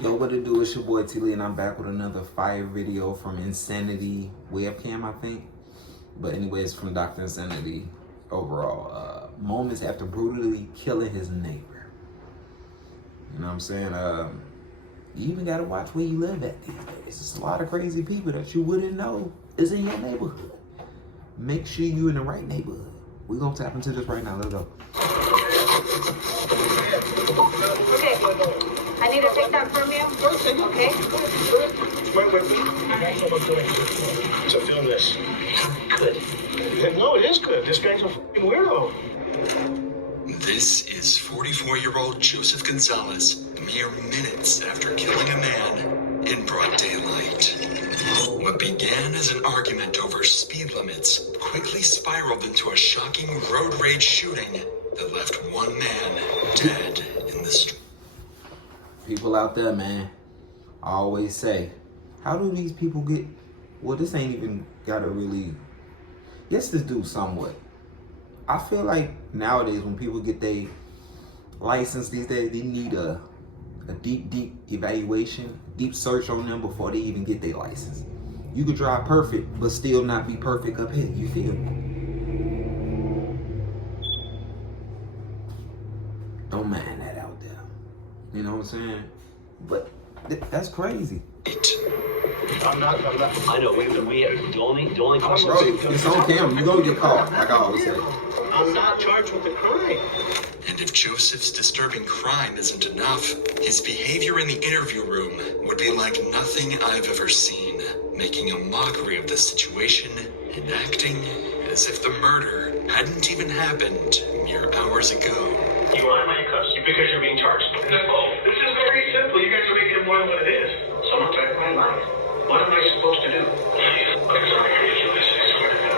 Yo, what it do? It's your boy T Lee, and I'm back with another fire video from Insanity Webcam, I think. But anyways, from Dr. Insanity overall. Moments after brutally killing his neighbor. You know what I'm saying? You even gotta watch where you live at these days. There's a lot of crazy people that you wouldn't know is in your neighborhood. Make sure you in the right neighborhood. We're gonna tap into this right now. Let's go. Okay. I need to take that from you. Okay? Wait. So film this. Good. No, it is good. This guy's a fucking weirdo. This is 44-year-old Joseph Gonzalez, mere minutes after killing a man in broad daylight. What began as an argument over speed limits quickly spiraled into a shocking road rage shooting that left one man dead in the street. People out there, man, I always say, how do these people get, well, this ain't even gotta really, yes, this do somewhat. I feel like nowadays when people get their license these days, they need a deep evaluation, deep search on them before they even get their license. You could drive perfect, but still not be perfect up here, you feel me? Don't mind that out there. You know what I'm saying? But that's crazy. I'm not. I know. We the only question. Bro, it's on camera. You gonna get caught, like I always say. I'm not charged with the crime. And if Joseph's disturbing crime isn't enough, his behavior in the interview room would be like nothing I've ever seen, making a mockery of the situation and acting as if the murder hadn't even happened mere hours ago. You are handcuffs because you're being charged. Simple. This is very simple. You guys are making it more than what it is. Someone took my life. What am I supposed to do? I'm sorry for you, this. I swear to God.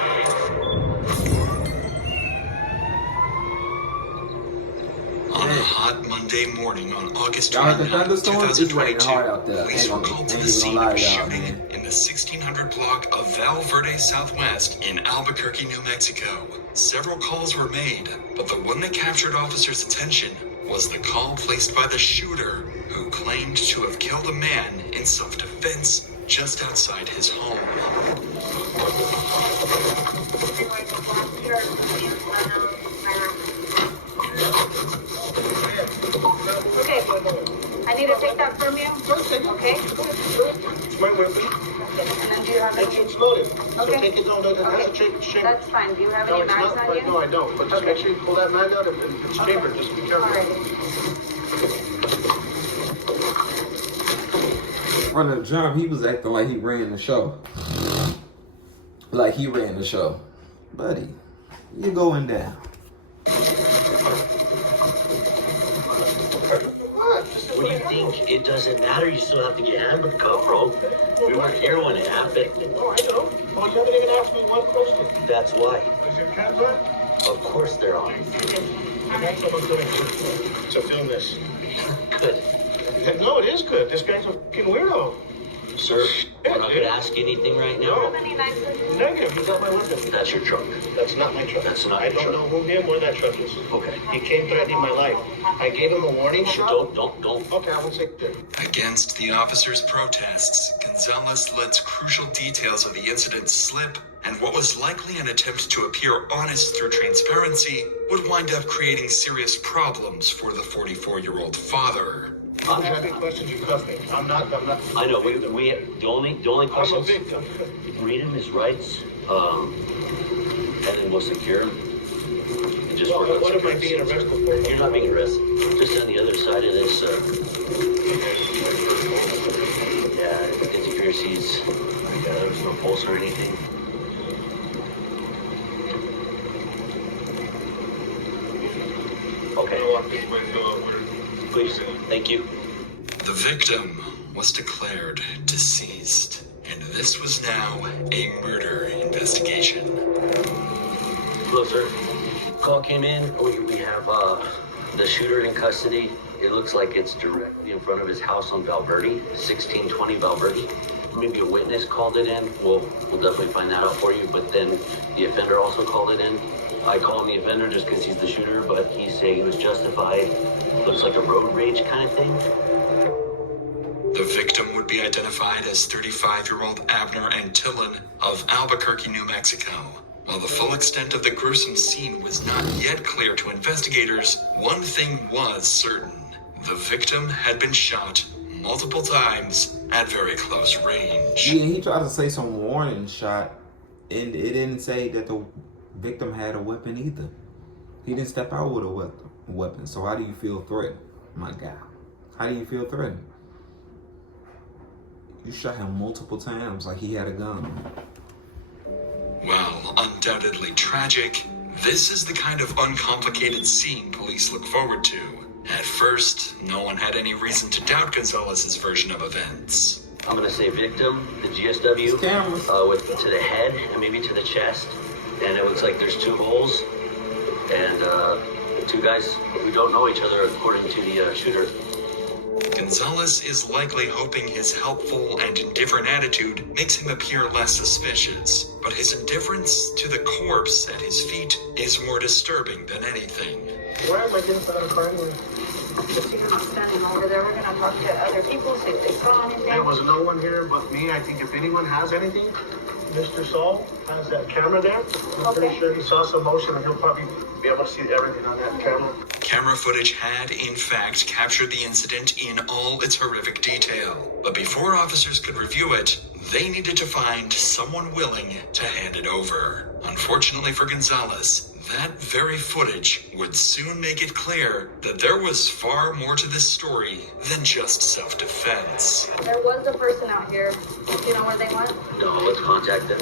On a hot Monday morning on August Y'all heard the 29, thunderstorm? It's raining 2022, hard out there. police were Ain't called to even the gonna scene lie of a to y'all, shooting man. in the 1600 block of Val Verde Southwest in Albuquerque, New Mexico. Several calls were made, but the one that captured officers' attention was the call placed by the shooter, who claimed to have killed a man in self-defense just outside his home. Okay. I need to take that from you. Okay? My weapon. And then do you have any? It's loaded. So Okay. take it down. That's a Okay. chamber. That's fine. Do you have No, any it's mags not. on you? No, I don't. But just make sure you pull that mag out and it's chambered. Just be careful. Alright. In front of John, he was acting like he ran the show. Like he ran the show. Buddy, you're going down. What do you think? It doesn't matter. You still have to get handbook bro. We weren't here when it happened. No, I don't. Well, you haven't even asked me one question. That's why. Is your camera on? Of course there are. That's what I'm doing. So film this. Good. No, it is good. This guy's a fucking weirdo. Sir, we're not going to ask you anything right now. How many knives? Negative. He got my weapon. That's your truck. That's not my truck. That's not I your don't truck. know who him or that truck is. Okay. He came threatening my life. I gave him a warning shot. Don't. Okay, I won't say it. Against the officers' protests, Gonzalez lets crucial details of the incident slip, and what was likely an attempt to appear honest through transparency would wind up creating serious problems for the 44-year-old father. I'm having questions. You cuff me. I'm not. I know. We the only I'm a questions. victim. Read him his rights, and then we'll secure him. And just work on What am I security. being arrested for? You're not being arrested. Just on the other side of this. Yeah, conspiracies. There was no pulse or anything. Okay. Please. Thank you. The victim was declared deceased, and this was now a murder investigation. Hello, sir. Call came in. We have the shooter in custody. It looks like it's directly in front of his house on Valverde, 1620 Valverde. Maybe a witness called it in. We'll definitely find that out for you. But then the offender also called it in. I call him the offender just because he's the shooter, but he's saying he was justified. Looks like a road rage kind of thing. victim would be identified as 35-year-old Abner Antillon of Albuquerque, New Mexico. While the full extent of the gruesome scene was not yet clear to investigators, one thing was certain. The victim had been shot multiple times at very close range. Yeah, he tried to say some warning shot, and it didn't say that the victim had a weapon either. He didn't step out with a weapon. So how do you feel threatened, my guy? How do you feel threatened? You shot him multiple times like he had a gun. While undoubtedly tragic, this is the kind of uncomplicated scene police look forward to. At first, no one had any reason to doubt Gonzalez's version of events. I'm gonna say victim, the GSW, to the head and maybe to the chest. And it looks like there's 2 holes. And 2 guys who don't know each other according to the shooter. Gonzalez is likely hoping his helpful and indifferent attitude makes him appear less suspicious, but his indifference to the corpse at his feet is more disturbing than anything. Why am I getting out of crime? Just because I'm standing over there, we're gonna talk to other people, see if they saw anything. There was no one here but me. I think if anyone has anything, Mr. Saul has that camera there. I'm pretty sure he saw some motion and he'll probably be able to see everything on that camera. Camera footage had, in fact, captured the incident in all its horrific detail. But before officers could review it, they needed to find someone willing to hand it over. Unfortunately for Gonzalez, that very footage would soon make it clear that there was far more to this story than just self-defense. There was a person out here. Do you know where they went? No, let's contact them.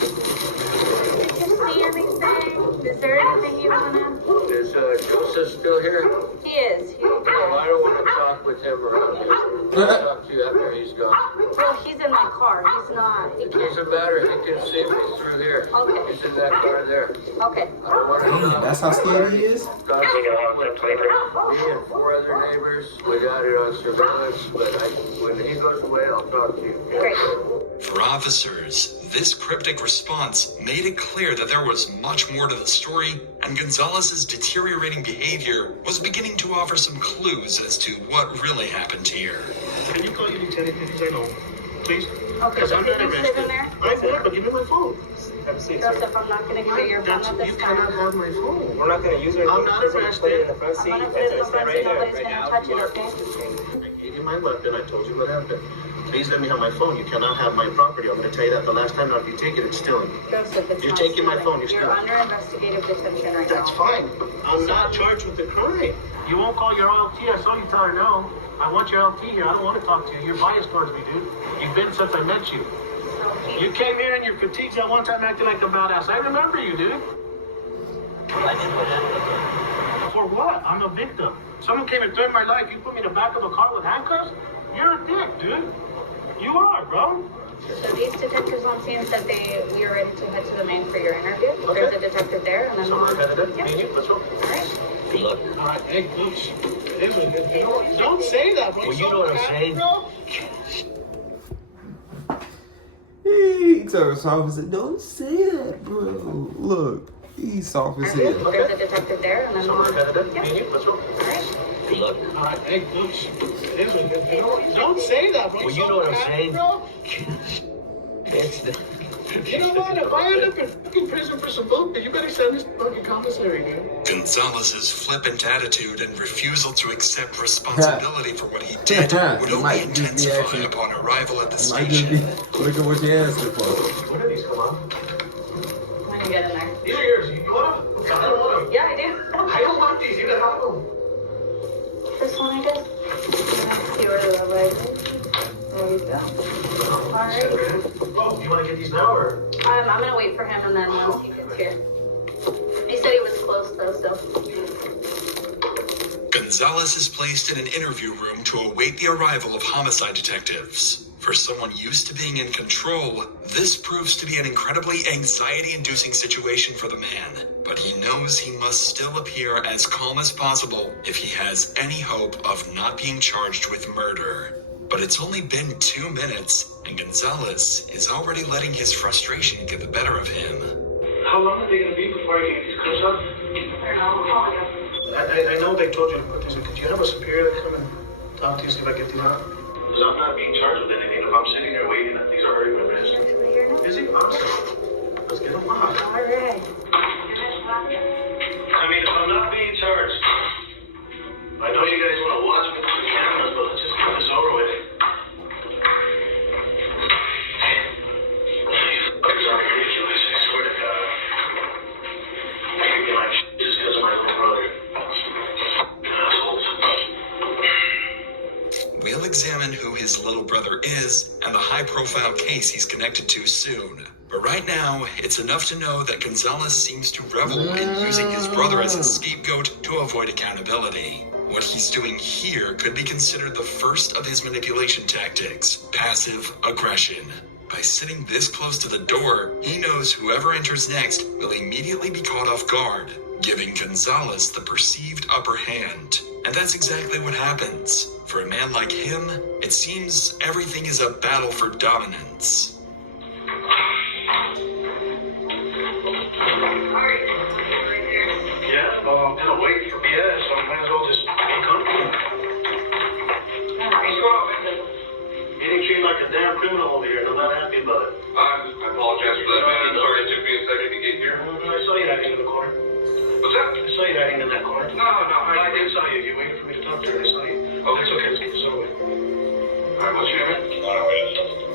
Did you see anything? Is there anything you wanna? Is Joseph still here? He is. No, I don't want to talk with him around here. I'll talk to you after he's gone. Well, he's in my car. He's not. He It can't. doesn't matter, he can see me through here. Okay. He's in that car there. Okay. I don't want to Damn, talk. that's how scared he is? Got it with me and 4 other neighbors. We got it on surveillance, but when he goes away, I'll talk to you. Great. For officers, this cryptic response made it clear that there was much more to the story, and Gonzalez's deteriorating behavior was beginning to offer some clues as to what really happened here. Can you call your lieutenant, please? I know. Please? Okay, Because I'm did not you arrested. live in there? I'm there, but give me my phone. Joseph, I'm not gonna give you your phone at You this cannot time. have my phone. We're not going to use it. I'm not Put it in arrested. the front I'm seat. gonna That's put it in the it. front Right seat. there. Nobody's Right gonna now. touch it, You are- okay? I gave you my weapon. I told you what happened. Please let me have my phone. You cannot have my property. I'm going to tell you that the last time. Now, if you take it, it's stealing. Joseph, it's You're not taking my stealing. phone, you're You're stealing. under investigative detention right now. That's fine. I'm not charged with the crime. You won't call your LT. I saw you tell her no. I want your LT here. I don't want to talk to you. You're biased towards me, dude. You've been since I met you. You came here in your fatigues that one time acting like a badass. I remember you, dude. I did what happened. For what? I'm a victim. Someone came and threatened my life. You put me in the back of a car with handcuffs? You're a dick, dude. You are, bro. So these detectives on scene said we are ready to head to the main for your interview. Okay. There's a detective there, and then So we're headed up. Yeah. Me and you. Let's go. All right. Good luck. All right. Hey, Gooch. Don't say that, bro. Well, you know what I'm saying. Bro. He told his officer, don't say that, bro. Look, he's soft as hell. There's a detective there, and then So we're headed up. Yeah. Me and you. Let's go. All right. Good luck. All right. Hey, Gooch. Don't say that, bro. Well, you know what I'm saying. Bro. It's the... You know what? If I end up in fucking prison for some bullshit, you better send this fucking commissary, dude. Gonzalez's flippant attitude and refusal to accept responsibility for what he did would only Might just be intensify actually- upon arrival at the Might just be, station. look at what you're asking for. When did these come out? When you get in there. These are yours. You want them? I don't want them. Yeah, I do. I don't want these. You can have them. This one, I guess. See where the leg is. There you go. All right. Oh, you want to get these now, or? I'm gonna wait for him, and then once he gets here. He said he was close though, so. Gonzalez is placed in an interview room to await the arrival of homicide detectives. For someone used to being in control, this proves to be an incredibly anxiety-inducing situation for the man. But he knows he must still appear as calm as possible if he has any hope of not being charged with murder. But it's only been 2 minutes, and Gonzalez is already letting his frustration get the better of him. How long are they going to be before I get these clips up? I know they told you to put these in. Could you have a superior to come and talk to you, see if I get these out? Because I'm not being charged with anything. If I'm sitting here waiting, these are hurting my wrist. Is he? Awesome. Let's get him off. All right. I mean, if I'm not being charged, I know you guys want to watch me through the cameras, but let's just get this over with. Fuckers are ridiculous, I swear to God. I'm freaking like shit just because of my little brother. Assholes. We'll examine who his little brother is and the high-profile case he's connected to soon. But right now, it's enough to know that Gonzalez seems to revel in using his brother as a scapegoat to avoid accountability. What he's doing here could be considered the first of his manipulation tactics, passive aggression. By sitting this close to the door, he knows whoever enters next will immediately be caught off guard, giving Gonzalez the perceived upper hand. And that's exactly what happens. For a man like him, it seems everything is a battle for dominance. Yeah, well, I'm gonna wait for BS, so I might as well just be comfortable. What's going on, man? Getting treated like a damn criminal over here, and I'm not happy about it. I apologize for that, man. I'm sorry it took me a second to get here. I saw you hiding in the corner. What's that? I saw you hiding in that corner. No, I did saw you. You waited for me to talk to her. I saw you. Oh, it's okay. Let's get this over with. All right, what's your name?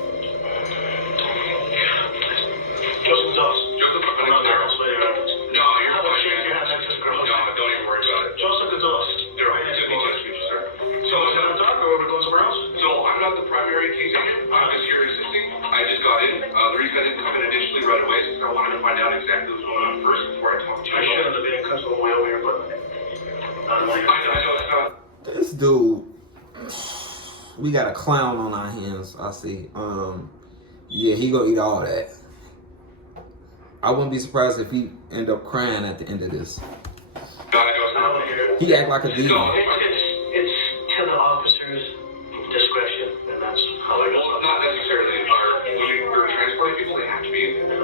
Joseph Dawes. Joseph? I'm not there. I'll spell your reference. No, you're How fine, much you man. have access to girls? No, don't even worry about it. Joseph Gonzalez. You're right. Good to meet you, sir. So, is that a talk or are we going somewhere else? So I'm not the primary case agent. I'm just here assisting. I just got in. The reason I didn't come in initially right away is because I wanted to find out exactly what's going on first before I talk to you. I shouldn't have been cut all the way over here, but I know it's not. This dude, we got a clown on our hands. I see. Yeah, he gonna eat all that. I wouldn't be surprised if he end up crying at the end of this. No, I know it's not. He act like a demon. No, it's to the officer's discretion, and that's how I go. well, not necessarily. If we're moving or transporting people, they have to be in there.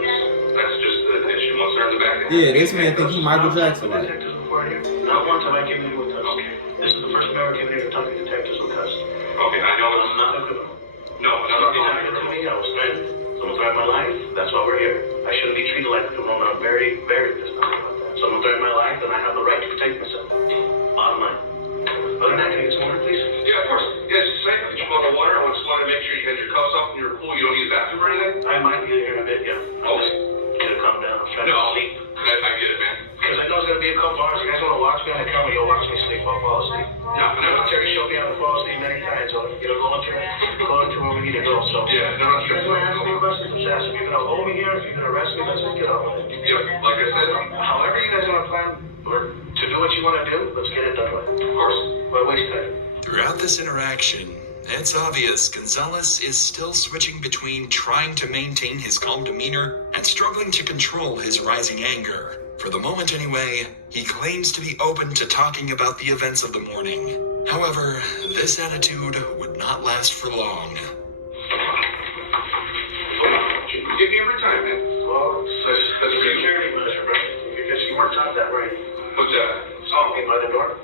That's just the issue. Once they're in the back, Yeah, this man think he Michael Jackson. Like. Detectives before here. Not once have I given you a test. Okay. This is the first time I've ever given you a talking detectives a test. Okay, I know I'm it's not a criminal. no, You denied it to me. I was threatened. Someone threatened my life. That's why we're here. I shouldn't be treated like a criminal, and I'm very, very pissed off about that. Someone threatened my life, and I have the right to protect myself. Bottom line. Other than that, can I get some water, please? Yeah, of course. Yeah, just a second. Did you want the water? I just wanted to make sure you had your cuffs off and you were cool. You don't need a bathroom or anything? I might be here in a bit, yeah. I'll just get it calm down. I'm trying to sleep. I get it, man. Because I know it's going to be a couple hours. You guys want to watch me on the camera, you'll watch me sleep. I'll fall asleep. No, Terry showed me how to fall asleep many times. So, you know, going to where we need to go. So, Yeah, no, if you guys want to ask me questions, just ask me. If you're going to hold me here, if you're going to arrest me, let's just get on with it. yeah, like I said, However you guys want to plan or to do what you want to do, let's get it done with. of course. Why waste time? Throughout this interaction, it's obvious Gonzalez is still switching between trying to maintain his calm demeanor and struggling to control his rising anger. For the moment anyway, he claims to be open to talking about the events of the morning. However, this attitude would not last for long. You give me every time, man. Well, that's a security measure, bro. Because you weren't taught that, right? What's that? Stalking by the door.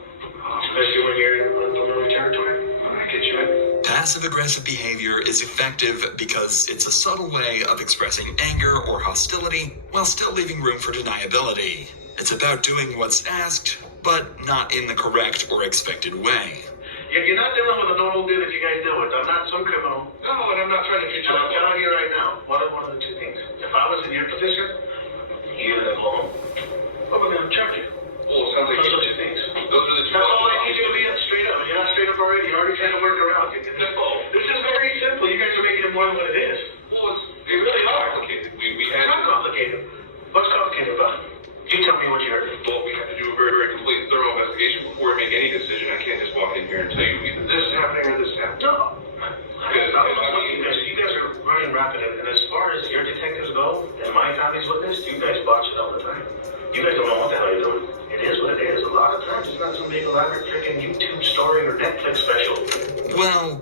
Especially when you're in unfamiliar territory. I get you, man. Passive-aggressive behavior is effective because it's a subtle way of expressing anger or hostility while still leaving room for deniability. It's about doing what's asked, but not in the correct or expected way. You're not dealing with a normal dude that you guys deal with. I'm not some criminal. No, and I'm not trying to treat you And I'm like telling you right now, one of the two things. If I was in your position, you would go home. What we're going to charge you? well, it sounds like Those are the two things. those are the two. That's all I need you to be straight up. You're not straight up already. You're already trying to work around. This is very simple. You guys are making it more than what it is. Well, You really are. complicated. We It's had not complicated. What's complicated about it? You tell me what you heard. well, we had to do a very, very complete and thorough investigation before we make any decision. I can't just walk in here and tell you either this is happening or this is happening. No. You guys are running rapid, and as far as your detectives go, and my family's witness, you guys botch it all the time. You guys don't know what the hell you're doing. It is what it is. A lot of times it's not some big elaborate freaking YouTube story or Netflix special. Well,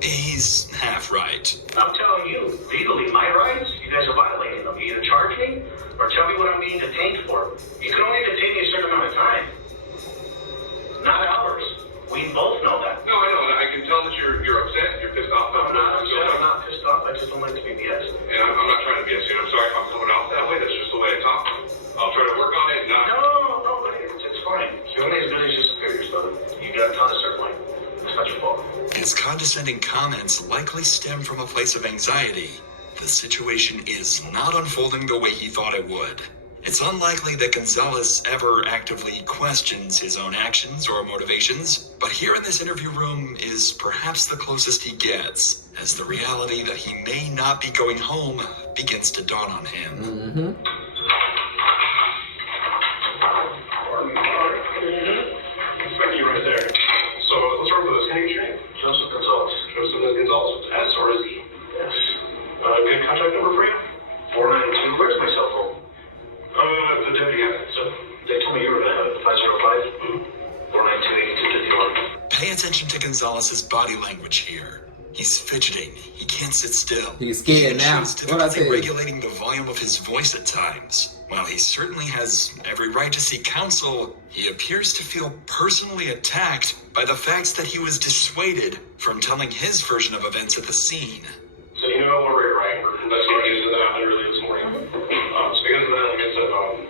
he's half right. I'm telling you, legally, my rights, you guys are violating them. You either charge me or tell me what I'm being detained for. You can only detain me a certain amount of time. Not hours. We both know that. No, I know. I can tell that you're upset. You're pissed off. condescending comments likely stem from a place of anxiety, the situation is not unfolding the way he thought it would. It's unlikely that Gonzalez ever actively questions his own actions or motivations, but here in this interview room is perhaps the closest he gets, as the reality that he may not be going home begins to dawn on him. Mm-hmm. Thank you right there. So let's start with this. Can you train? Joseph Gonzalez. Joseph Gonzalez with S or is he? Yes. Good contact number for you? 492. Where's my cell phone? The deputy had it, so. They told me you were gonna have it. 505. 492-8251. Pay attention to Gonzalez's body language here. He's fidgeting. He can't sit still. He's scared now. He's What I difficulty say? regulating the volume of his voice at times. While he certainly has every right to seek counsel, he appears to feel personally attacked by the facts that he was dissuaded from telling his version of events at the scene. So you know where we're right. We're investigating that happened early this morning. So because of that, like I said, I'm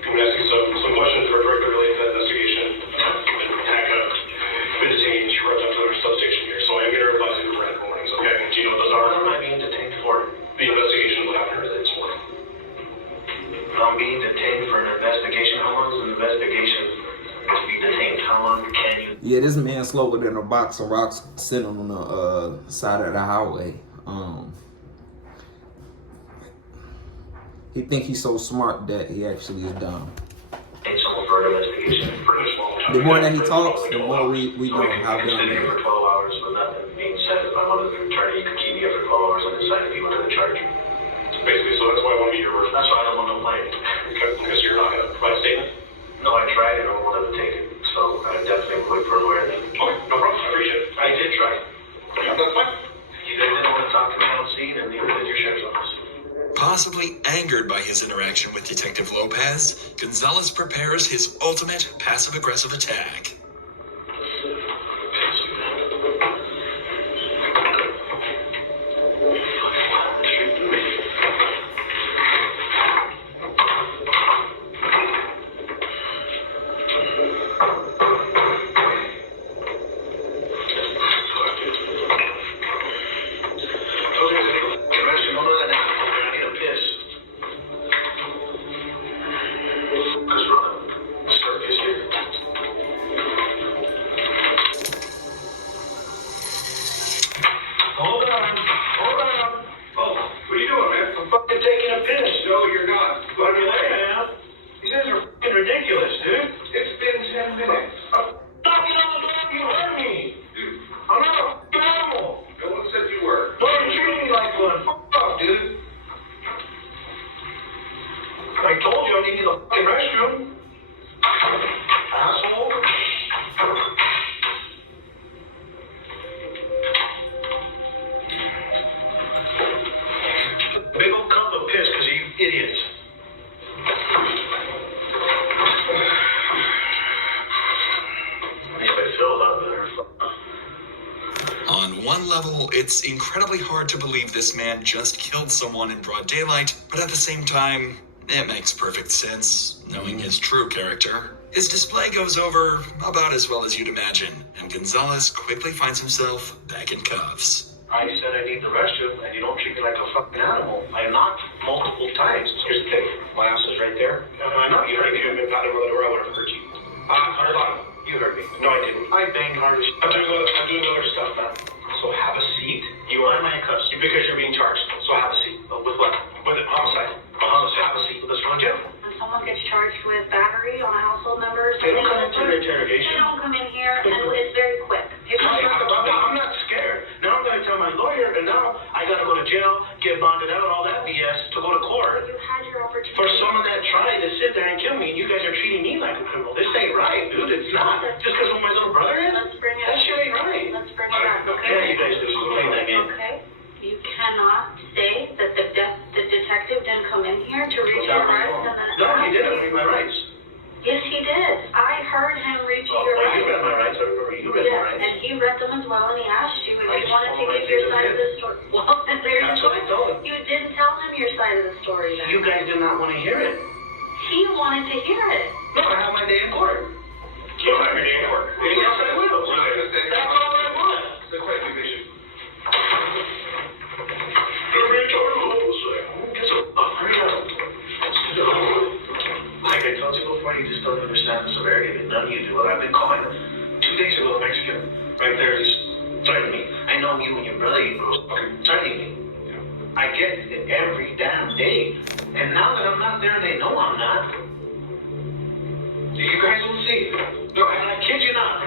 going to ask you some questions that are directly related to that investigation. Attack been detained. She runs up to our substation here. So I am going to advise you to rent warnings, okay? Do you know what those are? What am I being detained for? The investigation will happen early this morning. I'm being detained for an investigation. How long is an investigation to be detained? How long can you? Yeah, this man slower than a box of rocks sitting on the side of the highway. He think he's so smart that he actually is dumb. Take someone for an investigation. Pretty small. The more that he talks, the more we know how You dumb can he sit here is. for 12 hours with nothing being said. If I wanted an attorney, you could keep me here for 12 hours and decide if you went to the charge. Basically, so that's why I want to be your version. That's why I don't want to play. Because you're not going to provide a statement? No, I tried and I don't want to take it. So I definitely would for a lawyer then. Okay, no problem. I appreciate it. I did try. Yeah, that's fine. You guys didn't want to talk to me on scene and neither did your sheriff's office. Possibly angered by his interaction with Detective Lopez, Gonzalez prepares his ultimate passive-aggressive attack. It's incredibly hard to believe this man just killed someone in broad daylight, but at the same time, it makes perfect sense, knowing his true character. His display goes over about as well as you'd imagine, and Gonzalez quickly finds himself back in cuffs. I said I need the restroom, and you don't treat me like a fucking animal. I knocked multiple times. Here's the thing. My house is right there. I know. You heard me. You got him over the door. I would have hurt you. You heard me. No, I didn't. I banged hard as I'm doing other stuff now. So have a seat. You are in my cuffs. Because you're being charged. So have a seat. With what? With an homicide. Have a seat. Let's go to jail. When someone gets charged with battery on a household member, They don't come into the they interrogation. don't come in here, and it's very quick. I'm not scared. Now I'm going to tell my lawyer, and now I got to go to jail, get bonded out, and all that BS to go to court. You had your opportunity. For someone that tried to sit there and kill me, and you guys are treating me like a criminal. This ain't right, dude. It's not. Just because of my little brother is? Let's bring it That shit ain't right. Let's bring it back, okay? Yeah, you guys do. So play that game. Okay? You cannot say that the detective didn't come in here to read your rights and then... No, he didn't read my rights. Yes, he did. I heard him read Oh, your you rights. read my rights. I remember you read my Yes, rights. and he read them as well, and he asked you if I you just wanted to told him give I your think side I of did. the story. Well, then there That's you what I go. told him. You didn't tell him your side of the story then. You guys did not want to hear it. He wanted to hear it. No, I have my day in court. You'll have your day in court. Yes, I will. That's That's all I want. Looks like they should you when your brother was threatening me. I get it every damn day. And now that I'm not there and they know I'm not, you guys will see. No, and I kid you not.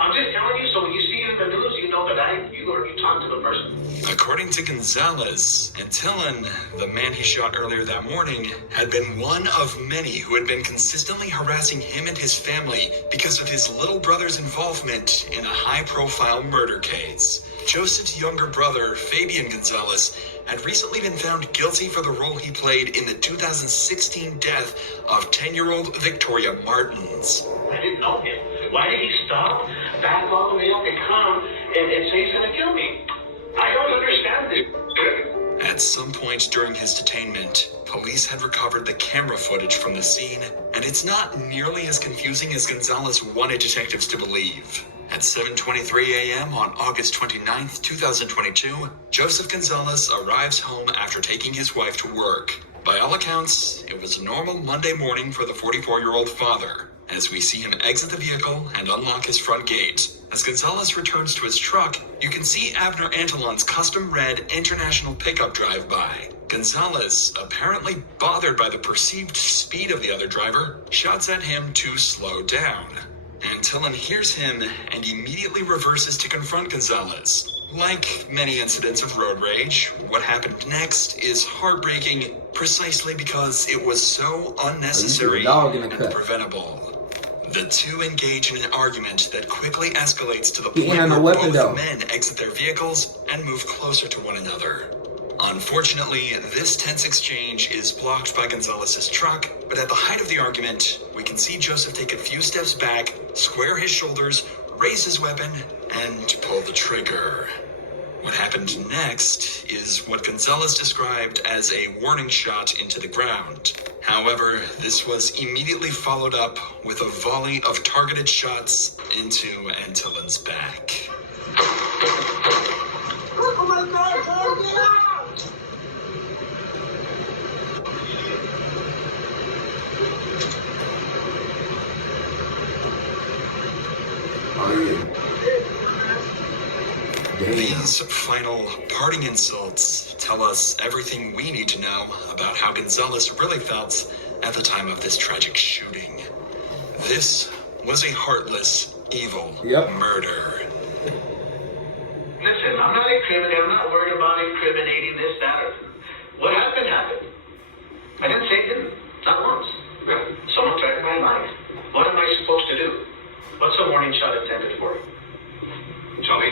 I'm just telling you, so when you see it in the news, you know that you talked to the person. According to Gonzalez, Antillon, the man he shot earlier that morning, had been one of many who had been consistently harassing him and his family because of his little brother's involvement in a high-profile murder case. Joseph's younger brother, Fabian Gonzalez, had recently been found guilty for the role he played in the 2016 death of 10-year-old Victoria Martins. I didn't know him. Why did he stop, back all the way up, and come and say he's gonna kill me? I don't understand this. At some point during his detainment, police had recovered the camera footage from the scene, and it's not nearly as confusing as Gonzalez wanted detectives to believe. At 7:23 a.m. on August 29, 2022, Joseph Gonzalez arrives home after taking his wife to work. By all accounts, it was a normal Monday morning for the 44-year-old father, as we see him exit the vehicle and unlock his front gate. As Gonzalez returns to his truck, you can see Abner Antillon's custom red International pickup drive by. Gonzalez, apparently bothered by the perceived speed of the other driver, shouts at him to slow down. Antillon hears him and immediately reverses to confront Gonzalez. Like many incidents of road rage, what happened next is heartbreaking precisely because it was so unnecessary and preventable. The two engage in an argument that quickly escalates to the point where both men exit their vehicles and move closer to one another. Unfortunately, this tense exchange is blocked by Gonzalez's truck, but at the height of the argument, we can see Joseph take a few steps back, square his shoulders, raise his weapon, and pull the trigger. What happened next is what Gonzalez described as a warning shot into the ground. However, this was immediately followed up with a volley of targeted shots into Antillon's back. Oh my God, Tom, get out! These final parting insults tell us everything we need to know about how Gonzalez really felt at the time of this tragic shooting. This was a heartless, evil murder. Listen, I'm not incriminating. I'm not worried about incriminating this, that, or what happened, happened. I didn't say it didn't. Not once. Someone threatened my life. What am I supposed to do? What's a warning shot intended for? Johnny,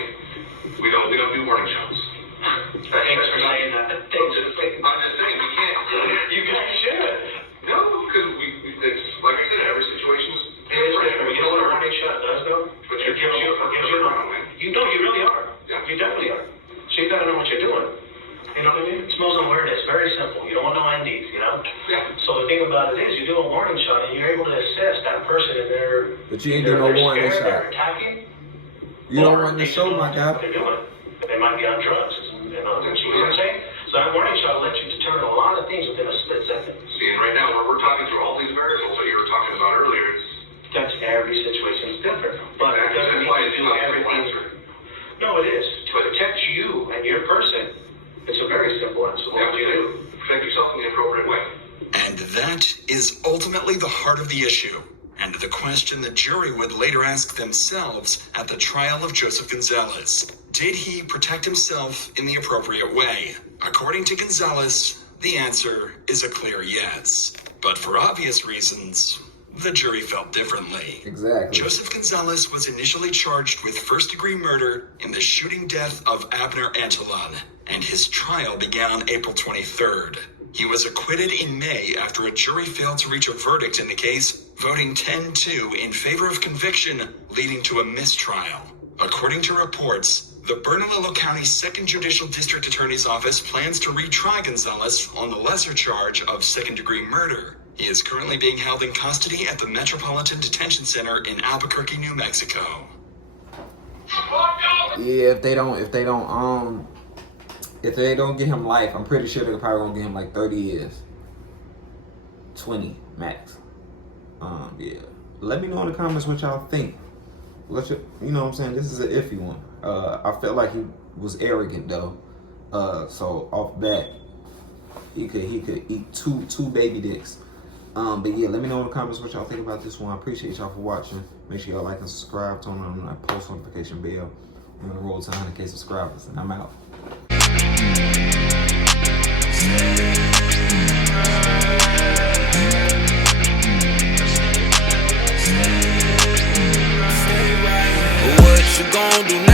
we don't do warning shots. Thanks for saying that. I'm just saying we can't. You guys should. No, because it's like I said, every situation is different. You know what a warning shot does, though? But It gives you you really are. Yeah. You definitely are. So you gotta know what you're doing. You know what I mean? It smells awareness. Very simple. You don't want no IDs, you know? Yeah. So the thing about it is, you do a warning shot and you're able to assess that person in their... But you ain't doing no warning shot. They're attacking. You don't run the show, my guy. What they're doing. They might be on drugs. You know what I'm saying? So that warning shot lets you determine a lot of things within a split second. See, and right now we're talking through all these variables that you were talking about earlier. That's every situation is different. But it doesn't mean you do everything. No, it is. To protect you and your person, it's a very simple answer. What do you do? Protect yourself in the appropriate way. And that is ultimately the heart of the issue, and the question the jury would later ask themselves at the trial of Joseph Gonzalez. Did he protect himself in the appropriate way? According to Gonzalez, the answer is a clear yes. But for obvious reasons, the jury felt differently. Exactly. Joseph Gonzalez was initially charged with first-degree murder in the shooting death of Abner Antillon, and his trial began on April 23rd. He was acquitted in May after a jury failed to reach a verdict in the case, voting 10-2 in favor of conviction, leading to a mistrial. According to reports, the Bernalillo County 2nd Judicial District Attorney's Office plans to retry Gonzalez on the lesser charge of second-degree murder. He is currently being held in custody at the Metropolitan Detention Center in Albuquerque, New Mexico. Yeah, if they don't get him life, I'm pretty sure they're probably gonna get him like 30 years. 20 max. Yeah. Let me know in the comments what y'all think. You know what I'm saying? This is an iffy one. I felt like he was arrogant though. So off bat, he could eat two baby dicks. But yeah, let me know in the comments what y'all think about this one. I appreciate y'all for watching. Make sure y'all like and subscribe, turn on that post notification bell. I'm gonna roll to 100K subscribers, and I'm out. What you gonna do now?